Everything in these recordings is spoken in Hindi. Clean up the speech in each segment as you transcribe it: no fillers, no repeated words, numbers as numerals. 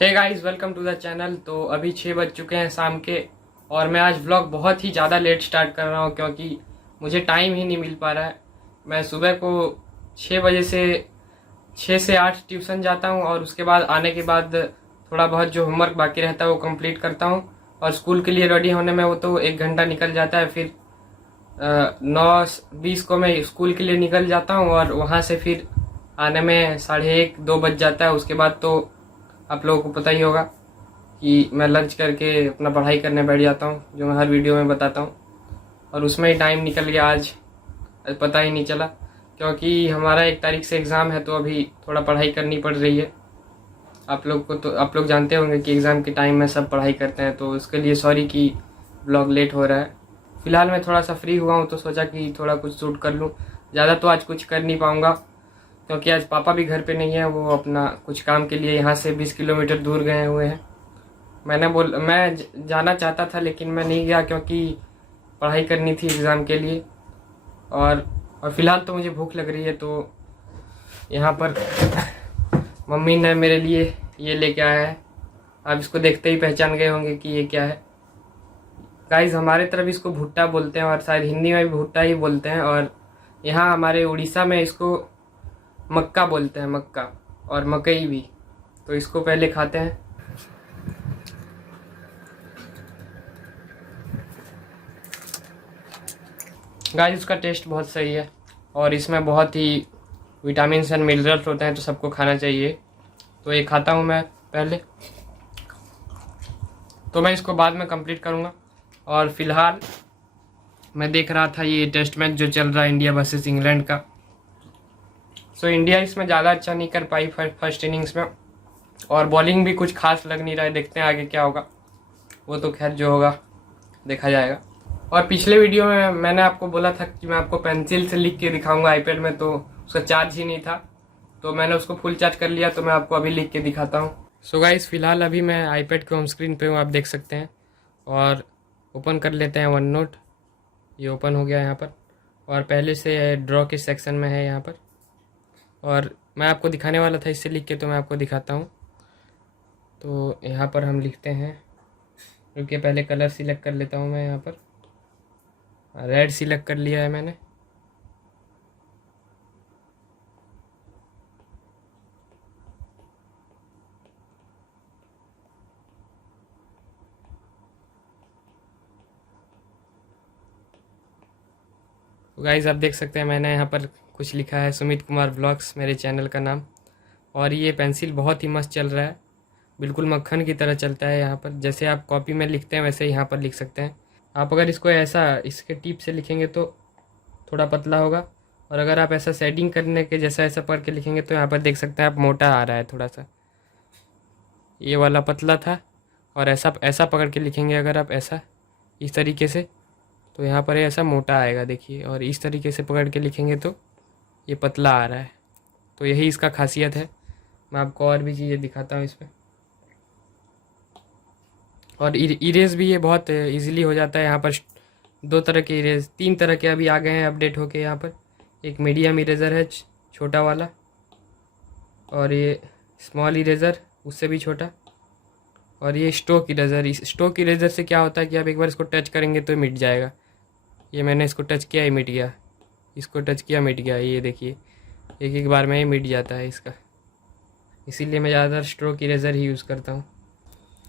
Hey guys, welcome to the channel. तो अभी 6 बज चुके हैं शाम के, और मैं आज व्लॉग बहुत ही ज़्यादा लेट स्टार्ट कर रहा हूँ क्योंकि मुझे टाइम ही नहीं मिल पा रहा है। मैं सुबह को 6 बजे से 6 से 8 ट्यूशन जाता हूँ, और उसके बाद आने के बाद थोड़ा बहुत जो होमवर्क बाकी रहता है वो कंप्लीट करता हूँ, और स्कूल के लिए रेडी होने में वो तो 1 घंटा निकल जाता है। फिर 9:20 को मैं स्कूल के लिए निकल जाता हूँ, और वहाँ से फिर आने में 1:30-2 बज जाता है। उसके बाद तो आप लोगों को पता ही होगा कि मैं लंच करके अपना पढ़ाई करने बैठ जाता हूँ, जो मैं हर वीडियो में बताता हूँ, और उसमें ही टाइम निकल गया। आज पता ही नहीं चला क्योंकि हमारा 1 तारीख से एग्ज़ाम है, तो अभी थोड़ा पढ़ाई करनी पड़ रही है। आप लोग जानते होंगे कि एग्ज़ाम के टाइम में सब पढ़ाई करते हैं, तो उसके लिए सॉरी कि ब्लॉग लेट हो रहा है। फ़िलहाल मैं थोड़ा सा फ्री हुआ हूँ तो सोचा कि थोड़ा कुछ शूट कर लूँ। ज़्यादा तो आज कुछ कर नहीं पाऊँगा क्योंकि आज पापा भी घर पे नहीं है, वो अपना कुछ काम के लिए यहाँ से 20 किलोमीटर दूर गए हुए हैं। मैं जाना चाहता था लेकिन मैं नहीं गया क्योंकि पढ़ाई करनी थी एग्ज़ाम के लिए। और फ़िलहाल तो मुझे भूख लग रही है, तो यहाँ पर मम्मी ने मेरे लिए ये लेके आया है। आप इसको देखते ही पहचान गए होंगे कि ये क्या है। गाइस, हमारे तरफ इसको भुट्टा बोलते हैं, और शायद हिंदी में भी भुट्टा ही बोलते हैं, और यहाँ हमारे उड़ीसा में इसको मक्का बोलते हैं, मक्का, और मकई भी। तो इसको पहले खाते हैं। गाइस, इसका टेस्ट बहुत सही है, और इसमें बहुत ही विटामिन एंड मिनरल्स होते हैं, तो सबको खाना चाहिए। तो ये खाता हूँ मैं पहले, तो मैं इसको बाद में कंप्लीट करूँगा। और फिलहाल मैं देख रहा था ये टेस्ट मैच जो चल रहा है, इंडिया वर्सेस इंग्लैंड का। सो इंडिया इसमें ज़्यादा अच्छा नहीं कर पाई फर्स्ट इनिंग्स में, और बॉलिंग भी कुछ खास लग नहीं रहा है। देखते हैं आगे क्या होगा, वो तो खैर जो होगा देखा जाएगा। और पिछले वीडियो में मैंने आपको बोला था कि मैं आपको पेंसिल से लिख के दिखाऊंगा आईपैड में, तो उसका चार्ज ही नहीं था, तो मैंने उसको फुल चार्ज कर लिया। तो मैं आपको अभी लिख के दिखाता हूँ। सो गाइस, फिलहाल अभी मैं आईपैड के होम स्क्रीन पे हूँ, आप देख सकते हैं। और ओपन कर लेते हैं वन नोट। ये ओपन हो गया यहाँ पर, और पहले से ड्रॉ के सेक्शन में है यहाँ पर, और मैं आपको दिखाने वाला था इससे लिख के, तो मैं आपको दिखाता हूँ। तो यहाँ पर हम लिखते हैं, रुकिए पहले कलर सिलेक्ट कर लेता हूँ मैं। यहाँ पर रेड सिलेक्ट कर लिया है मैंने। तो गाइज़, आप देख सकते हैं मैंने यहाँ पर कुछ लिखा है, सुमित कुमार ब्लॉग्स मेरे चैनल का नाम। और ये पेंसिल बहुत ही मस्त चल रहा है, बिल्कुल मक्खन की तरह चलता है। यहाँ पर जैसे आप कॉपी में लिखते हैं वैसे ही यहाँ पर लिख सकते हैं आप। अगर इसको ऐसा इसके टिप से लिखेंगे तो थोड़ा पतला होगा, और अगर आप ऐसा शेडिंग करने के जैसा ऐसा पढ़ के लिखेंगे तो यहाँ पर देख सकते हैं आप मोटा आ रहा है थोड़ा सा। ये वाला पतला था, और ऐसा ऐसा पकड़ के लिखेंगे अगर आप ऐसा इस तरीके से, तो यहाँ पर ऐसा मोटा आएगा देखिए। और इस तरीके से पकड़ के लिखेंगे तो ये पतला आ रहा है। तो यही इसका खासियत है। मैं आपको और भी चीज़ें दिखाता हूँ इसमें। और इरेज भी ये बहुत इजीली हो जाता है। यहाँ पर 2 तरह के इरेज, 3 तरह के अभी आ गए हैं अपडेट होके। यहाँ पर एक मीडियम इरेज़र है छोटा वाला, और ये स्मॉल इरेज़र उससे भी छोटा, और ये स्टोक इरेज़र। इस स्टोक इरेज़र से क्या होता है कि आप एक बार इसको टच करेंगे तो मिट जाएगा। ये मैंने इसको टच किया, ही मिट गया। इसको टच किया, मिट गया। ये देखिए, एक एक बार में ही मिट जाता है इसका। इसीलिए मैं ज़्यादातर स्ट्रोक इरेज़र ही यूज़ करता हूँ।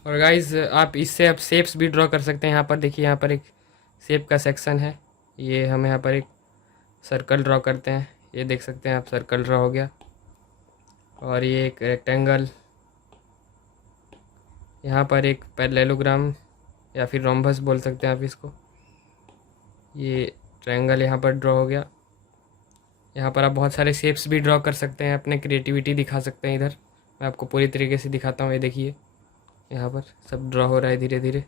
और गाइज़, आप इससे आप शेप्स भी ड्रॉ कर सकते हैं। यहाँ पर देखिए, यहाँ पर एक शेप का सेक्शन है। ये हम यहाँ पर एक सर्कल ड्रॉ करते हैं, ये देख सकते हैं आप, सर्कल ड्रॉ हो गया। और ये एक रेक्टेंगल, यहाँ पर एक पैरेललोग्राम या फिर रोम्बस बोल सकते हैं आप इसको। ये ट्रायंगल यहाँ पर ड्रॉ हो गया। यहाँ पर आप बहुत सारे शेप्स भी ड्रॉ कर सकते हैं, अपने क्रिएटिविटी दिखा सकते हैं। इधर मैं आपको पूरी तरीके से दिखाता हूँ। ये देखिए, यहाँ पर सब ड्रॉ हो रहा है धीरे धीरे।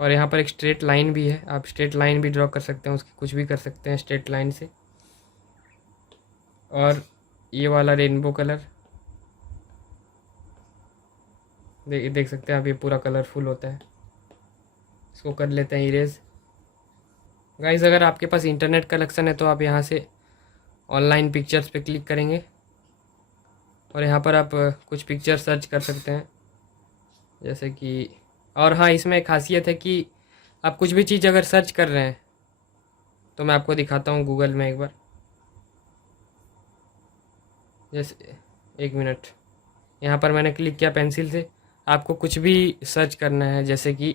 और यहाँ पर एक स्ट्रेट लाइन भी है, आप स्ट्रेट लाइन भी ड्रॉ कर सकते हैं, उसकी कुछ भी कर सकते हैं स्ट्रेट लाइन से। और ये वाला रेनबो कलर देख सकते हैं आप, ये पूरा कलरफुल होता है। इसको कर लेते हैं इरेज। गाइस, अगर आपके पास इंटरनेट कलेक्शन है तो आप यहाँ से ऑनलाइन पिक्चर्स पे क्लिक करेंगे, और यहाँ पर आप कुछ पिक्चर सर्च कर सकते हैं जैसे कि। और हाँ, इसमें एक खासियत है कि आप कुछ भी चीज़ अगर सर्च कर रहे हैं तो मैं आपको दिखाता हूँ गूगल में एक बार। जैसे 1 मिनट, यहाँ पर मैंने क्लिक किया पेंसिल से। आपको कुछ भी सर्च करना है, जैसे कि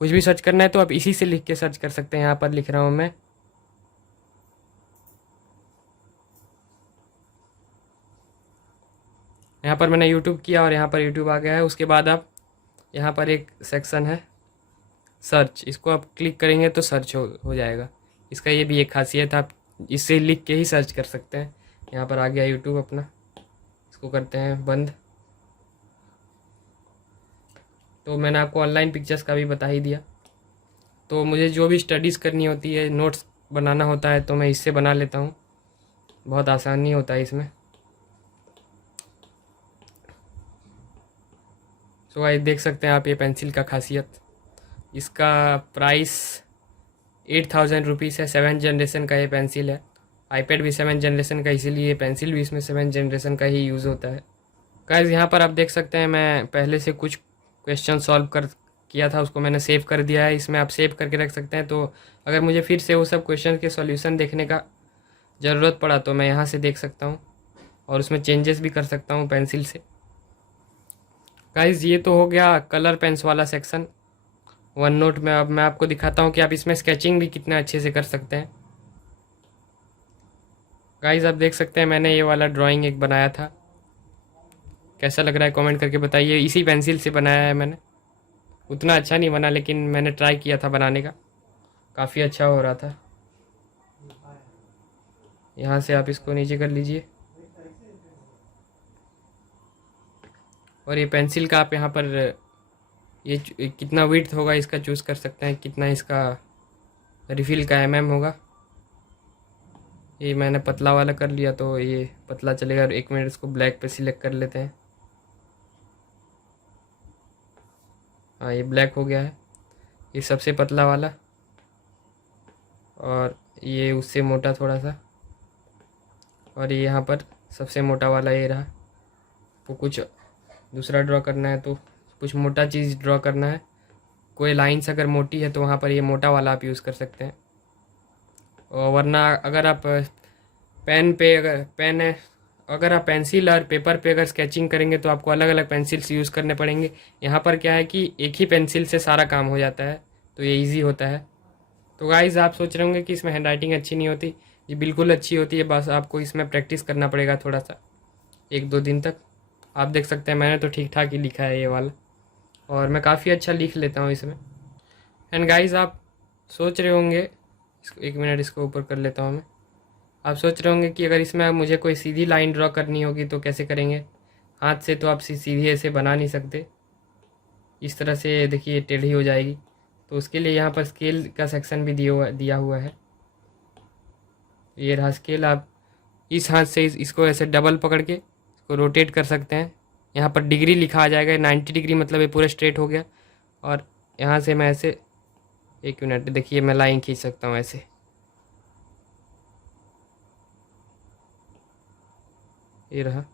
कुछ भी सर्च करना है तो आप इसी से लिख के सर्च कर सकते हैं। यहाँ पर लिख रहा हूँ मैं यहाँ पर मैंने यूट्यूब किया और यहाँ पर यूट्यूब आ गया है। उसके बाद आप यहाँ पर एक सेक्शन है सर्च, इसको आप क्लिक करेंगे तो सर्च हो जाएगा। इसका ये भी एक खासियत है, आप इससे लिख के ही सर्च कर सकते हैं। यहाँ पर आ गया यूट्यूब अपना, इसको करते हैं बंद। तो मैंने आपको ऑनलाइन पिक्चर्स का भी बता ही दिया। तो मुझे जो भी स्टडीज़ करनी होती है, नोट्स बनाना होता है, तो मैं इससे बना लेता हूँ, बहुत आसानी होता है इसमें। सो गाइस देख सकते हैं आप ये पेंसिल का खासियत। इसका प्राइस 8000 रुपीज़ है। 7th जनरेशन का ये पेंसिल है। आईपैड भी 7th जनरेशन का, इसीलिए पेंसिल भी इसमें 7th जनरेशन का ही यूज़ होता है। गाइस यहाँ पर आप देख सकते हैं मैं पहले से कुछ क्वेश्चन सॉल्व कर किया था, उसको मैंने सेव कर दिया है। इसमें आप सेव करके रख सकते हैं। तो अगर मुझे फिर से वो सब क्वेश्चन के सॉल्यूशन देखने का ज़रूरत पड़ा तो मैं यहाँ से देख सकता हूँ और उसमें चेंजेस भी कर सकता हूँ पेंसिल से। गाइस ये तो हो गया कलर पेन्स वाला सेक्शन वन नोट में। अब मैं आपको दिखाता हूँ कि आप इसमें स्केचिंग भी कितना अच्छे से कर सकते हैं। गाइस आप देख सकते हैं मैंने ये वाला ड्राइंग एक बनाया था, कैसा लग रहा है कमेंट करके बताइए। इसी पेंसिल से बनाया है मैंने, उतना अच्छा नहीं बना लेकिन मैंने ट्राई किया था बनाने का, काफ़ी अच्छा हो रहा था। यहाँ से आप इसको नीचे कर लीजिए और ये पेंसिल का आप यहाँ पर ये कितना विड्थ होगा इसका चूज़ कर सकते हैं, कितना इसका रिफिल का होगा। ये मैंने पतला वाला कर लिया तो ये पतला चलेगा। 1 मिनट इसको ब्लैक पे सिलेक्ट कर लेते हैं। हाँ ये ब्लैक हो गया है, ये सबसे पतला वाला, और ये उससे मोटा थोड़ा सा, और ये यहाँ पर सबसे मोटा वाला ये रहा। तो कुछ दूसरा ड्रॉ करना है तो कुछ मोटा चीज़ ड्रॉ करना है, कोई लाइन्स अगर मोटी है तो वहाँ पर ये मोटा वाला आप यूज़ कर सकते हैं। और वरना अगर आप अगर आप पेंसिल और पेपर पे अगर स्केचिंग करेंगे तो आपको अलग अलग पेंसिल्स यूज़ करने पड़ेंगे। यहाँ पर क्या है कि एक ही पेंसिल से सारा काम हो जाता है, तो ये इजी होता है। तो गाइज़ आप सोच रहे होंगे कि इसमें हैंडराइटिंग अच्छी नहीं होती, ये बिल्कुल अच्छी होती है, बस आपको इसमें प्रैक्टिस करना पड़ेगा थोड़ा सा, 1-2 दिन तक। आप देख सकते हैं मैंने तो ठीक ठाक ही लिखा है ये वाला, और मैं काफ़ी अच्छा लिख लेता हूँ इसमें। एंड गाइज़ आप सोच रहे होंगे, 1 मिनट इसको ऊपर कर लेता हूँ मैं। आप सोच रहे होंगे कि अगर इसमें मुझे कोई सीधी लाइन ड्रॉ करनी होगी तो कैसे करेंगे। हाथ से तो आप सीधी ऐसे बना नहीं सकते, इस तरह से देखिए टेढ़ी हो जाएगी। तो उसके लिए यहाँ पर स्केल का सेक्शन भी दिया हुआ है। ये रहा स्केल, आप इस हाथ से इसको ऐसे डबल पकड़ के इसको रोटेट कर सकते हैं। यहाँ पर डिग्री लिखा आ जाएगा, 90 डिग्री मतलब ये पूरा स्ट्रेट हो गया। और यहाँ से मैं ऐसे 1 मिनट देखिए मैं लाइन खींच सकता हूँ ऐसे, ये रहा,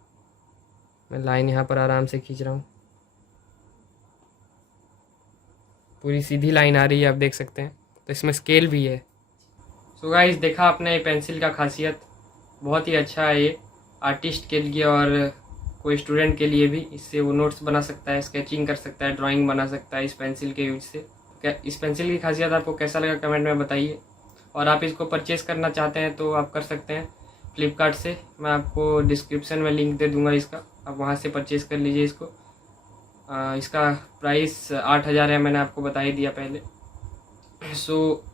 मैं लाइन यहाँ पर आराम से खींच रहा हूँ, पूरी सीधी लाइन आ रही है, आप देख सकते हैं। तो इसमें स्केल भी है। सो गाइस देखा आपने पेंसिल का खासियत, बहुत ही अच्छा है ये आर्टिस्ट के लिए और कोई स्टूडेंट के लिए भी। इससे वो नोट्स बना सकता है, स्केचिंग कर सकता है, ड्राइंग बना सकता है इस पेंसिल के यूज से। इस पेंसिल की खासियत आपको कैसा लगा कमेंट में बताइए। और आप इसको परचेज़ करना चाहते हैं तो आप कर सकते हैं फ्लिपकार्ट से, मैं आपको डिस्क्रिप्शन में लिंक दे दूंगा इसका, आप वहां से परचेज़ कर लीजिए इसको। इसका प्राइस 8000 है, मैंने आपको बता ही दिया पहले। सो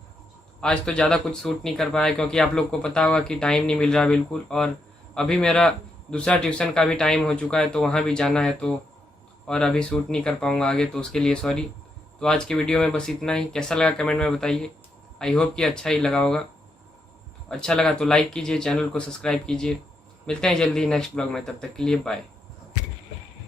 आज तो ज़्यादा कुछ शूट नहीं कर पाया क्योंकि आप लोग को पता होगा कि टाइम नहीं मिल रहा बिल्कुल, और अभी मेरा दूसरा ट्यूशन का भी टाइम हो चुका है तो वहाँ भी जाना है, तो और अभी शूट नहीं कर पाऊँगा आगे, तो उसके लिए सॉरी। तो आज की वीडियो में बस इतना ही। कैसा लगा कमेंट में बताइए। आई होप कि अच्छा ही लगा होगा। अच्छा लगा तो लाइक कीजिए, चैनल को सब्सक्राइब कीजिए। मिलते हैं जल्दी नेक्स्ट ब्लॉग में, तब तक के लिए बाय।